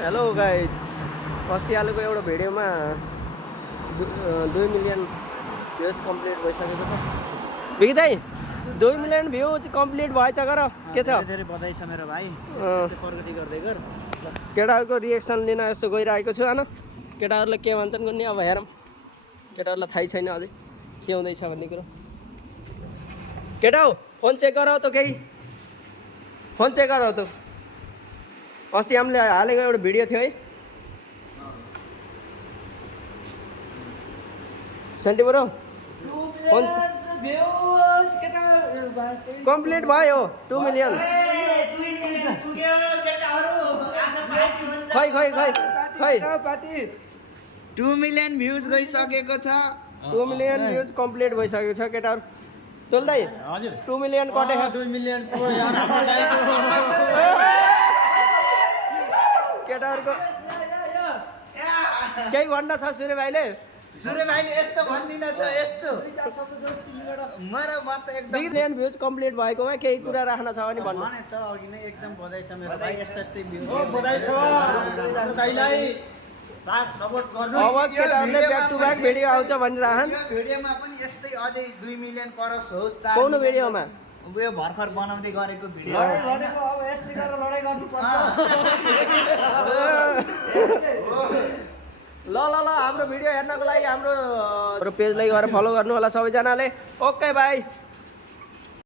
Hello guys, अस्ति हालेको एउटा भिडियोमा 2 मिलियन भ्युज कम्प्लिट भइसकेको छ। बिकी दाइ 2 मिलियन भ्युज कम्प्लिट भएछ गर के छ? धेरै बधाई छ मेरो भाइ। प्रगति गर्दै गर। केटाहरूको रिएक्सन लिन यसो गइरहेको छु। होइन केटाहरूले के भन्छन् गर्ने अब हेरौँ। केटाहरूलाई थाहै छैन अझै के हुँदैछ भन्ने कुरो। केटा हो फोन चेक गर त, केही फोन चेक गर त। अस्ति हामीले हालेको एउटा भिडियो थियो है, सेन्टी ब्रो कम्प्लिट भयो 2 मिलियन। खै खै खै खै 2 मिलियन भ्युज गइसकेको छ। 2 मिलियन भ्युज कम्प्लिट भइसकेको छ केटाहरू। तोल्दै 2 मिलियन कटेको। 2 मिलियन केटाहरूको केही भन्न छ सूर्य भाइले? सूर्य भाइले यस्तो भन्दिन छ, यस्तो मेरो बात एकदम 2 मिलियन भ्युज कम्प्लिट भएकोमा केही कुरा राख्न छ भने भन्नु। भने त अघि नै एकदम बधाई छ मेरो भाइ। यस्तै भ्युज बधाई छ दाइलाई, साथ सपोर्ट गर्नु। अब केटाहरूले ब्याक टु ब्याक भिडियो आउँछ भनिरहन्। यो भिडियोमा पनि यस्तै अझै 2 मिलियन क्रस होस्। कुन भिडियोमा? यो भर्खर बनाउँदै गरेको भिडियो। अब यस्तै गरेर लडाइँ गर्नुपर्छ। ल ल ल हाम्रो भिडियो हेर्नको लागि हाम्रो पेजलाई गएर फलो गर्नु होला सबैजनाले। Okay by.